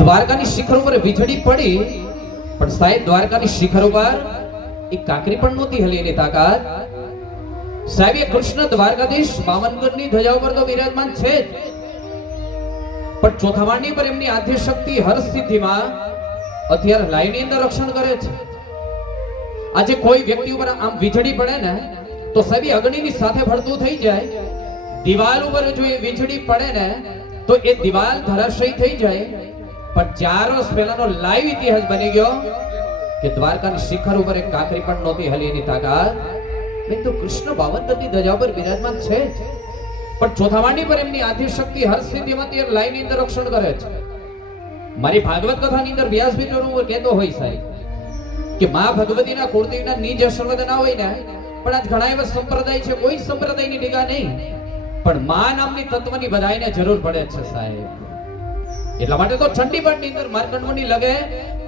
દ્વારકાની શિખર ઉપર વીજળી પડી. પણ સાહેબ, દ્વારકાની શિખર ઉપર એક કાકરી પણ નહોતી હલી એની તાકાત. સાહેબ, એ કૃષ્ણ દ્વારકાધીશ બાવનગઢની ધજા ઉપર તો વિરાજમાન છે જ. પણ ચોથા માળની પર એમની આદ્ય શક્તિ હર સ્થિતિમાં અત્યારે ની અંદર રક્ષણ કરે છે. આજે કોઈ વ્યક્તિ ઉપર આમ વીજળી પડે ને, તો સાહેબ અગ્નિની સાથે ભળતું થઈ જાય. દિવાલ ઉપર જો એ વીજળી પડે ને તો એ દિવાલ ધરાશયી થઈ જાય, પણ ચાર વર્ષ પહેલાનો લાઈવ ઇતિહાસ બની ગયો કે દ્વારકાની શિખર ઉપર એક કાંકરી પણ નહોતી હલી એની તાકાત. નહીં તો કૃષ્ણ બાવનગઢની ધજા ઉપર બિરાજમાન છે પણ ચોથાવાણી પર એમની આધી શક્તિ હર સ્થિતિમાંથી એ લાઈની અંદર રક્ષણ કરે છે. મારી ભાગવત કથાની અંદર વ્યાસભી હું કહેતો હોય સાહેબ કે મા ભગવતીના કુળદેવીના નિજ આશીર્વાદ ના હોય ને, પણ આજ ઘણા એવા સંપ્રદાય છે, કોઈ સંપ્રદાયની ટીકા નહીં. પણ માં નામની તત્વની બધાયને જરૂર પડે છે સાહેબ. એટલા માટે તો ચંડીપાઠની અંદર માર્કંડમુનિ લગે,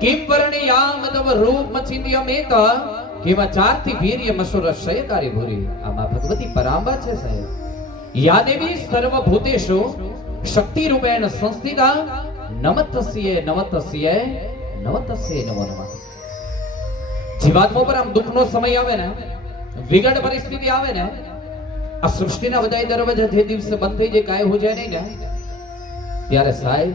કિમ પરણી યામ તવ રૂપ મચિંદ્ય મેત કેવા ચારથી વીર્ય મસુર શયકારી ભૂરી. આમાં ભગવતી પરાંબા છે સાહેબ. યા દેવી સર્વભૂતેષુ શક્તિ રૂપેણ સંસ્થિતા, નમતસ્યે નમતસ્યે નમતસ્યે નમો નમઃ. જીવાત્મા પર આમ દુઃખનો સમય આવે ને વિગડ પરિસ્થિતિ આવે ને આ સૃષ્ટિના બધા દરવાજા જે દિવસે બંધ થઈ જાય, કાંઈ હોય નહીં ને ત્યારે સાહેબ,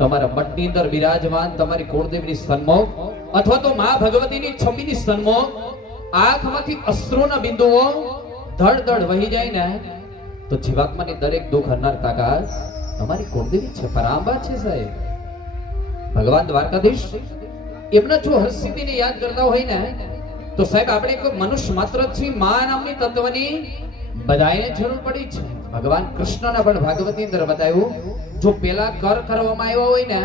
તમારા મઠની અંદર બિરાજમાન તમારી કુળદેવની સન્મુખ અથવા તો મા ભગવતીની છબીની સન્મુખ આંખમાંથી અશ્રુના બિંદુઓ ધડ ધડ વહી જાય ને, તો જીવાત્માની દરેક દુઃખ હરનાર તાકાત તમારી કુળદેવી છે પરાંબા છે સાહેબ. ભગવાન દ્વારકાધીશ, એમના જો હરસિદ્ધિને યાદ કરતા હોય ને, તો સાહેબ, આપણે કોઈ મનુષ્ય માત્ર જ મા નામની તત્વની બધાયને જરૂર પડી છે. ભગવાન કૃષ્ણને પણ ભાગવતની અંદર બતાવ્યું, જો પેલા કર કરવામાં આવ્યો હોય ને,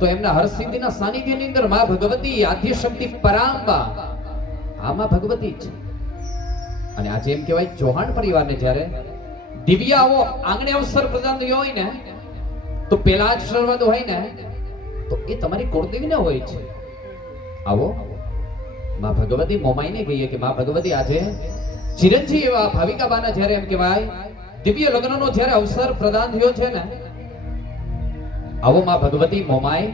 તો એમના હરસિદ્ધિના સાનિધ્યની અંદર મા ભગવતી આદ્ય શક્તિ પરાંબા. આમાં ભગવતી છે. અને આજે એમ કહેવાય, ચૌહાણ પરિવારને જ્યારે દિવ્ય આવો આંગણે અવસર પ્રદાન થયો હોય ને, તો પેલા આશીર્વાદ હોય ને, તો એ તમારી કુળદેવીને હોય છે. આવો, માં ભગવતી મોમાઈને કહીએ કે, માં ભગવતી, આજે ચિરંજીવ એવા ભાવિકાબાના જ્યારે એમ કહેવાય, દિવ્ય લગ્નનો જ્યારે અવસર પ્રદાન થયો છે ને, આવો માં ભગવતી મોમાય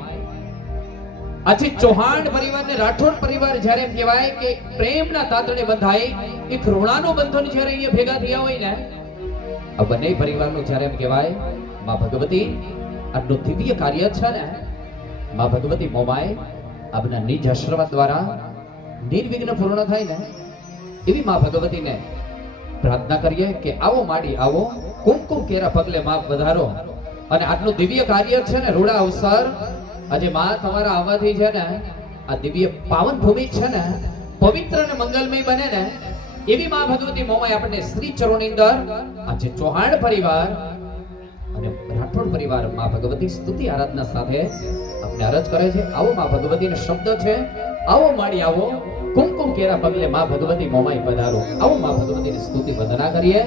આજે ચૌહાણ પરિવાર રાઠોડ પરિવાર જ્યારે એમ કહેવાય કે પ્રેમના તાતણે બંધાય, એક ઋણાનો બંધન જ્યારે અહીંયા ભેગા થયા હોય ને, આ બંને પરિવારનું જ્યારે એમ કહેવાય, માં ભગવતી આટલું દિવ્ય કાર્ય છે ને, માં ભગવતી મોમાય આપના નિજ આશીર્વાદ દ્વારા નિર્વિઘ્ન પૂર્ણ થાય ને એવી માં ભગવતીને પ્રાર્થના કરીએ કે આવો માડી, આવો કુમકુમ કેરા પગલે માં વધારો. અને આટલું દિવ્ય કાર્ય છે ને રૂડા અવસર, આજે માં તમારા આવવાથી છે ને, આ દિવ્ય પાવન ભૂમિ છે ને, પવિત્ર અને મંગલમય બને ને, એવી માં ભગવતી મોમાય આપણને શ્રી ચરોની અંદર આજે ચૌહાણ પરિવાર અને રાઠોડ પરિવારમાં ભગવતી સ્તુતિ આરાધના સાથે આપણે અરજ કરે છે. આવો માં ભગવતીનો શબ્દ છે, આવો માડી, આવો કુમકુમ કેરા પગલે માં ભગવતી મોમાઈ પધારો. આવો માં ભગવતીની સ્તુતિ વંદના કરીએ.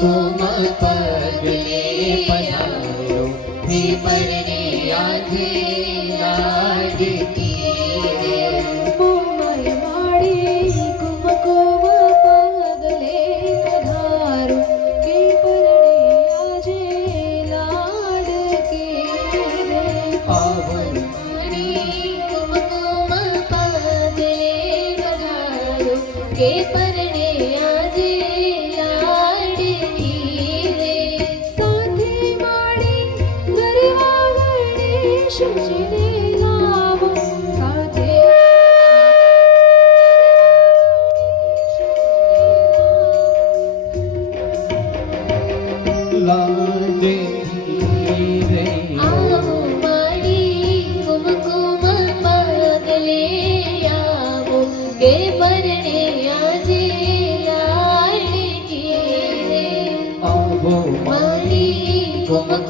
કુમકુમ પગલે પધારો હે પરણે આજે લાડકી રે. મોમાય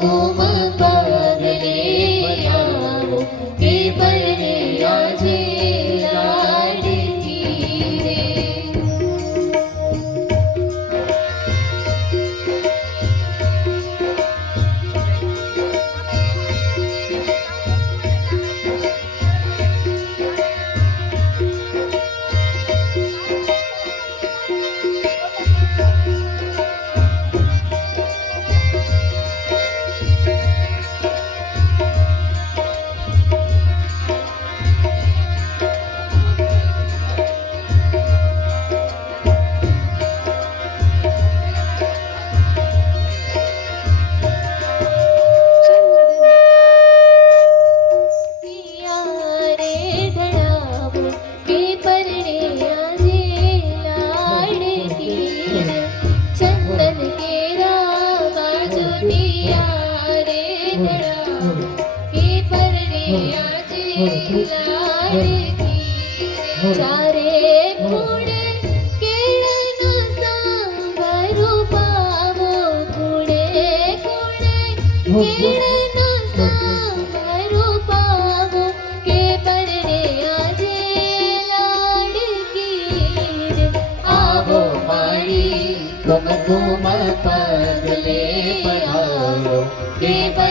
तुम बदले आओ के बने કે પરણે આજે લાડકી ચારે ખૂણે કેળના સાંભરો પાવો કે પરણે આજે લાડકી આવો મારી કુમકુમ પગલે પધારો કે આજે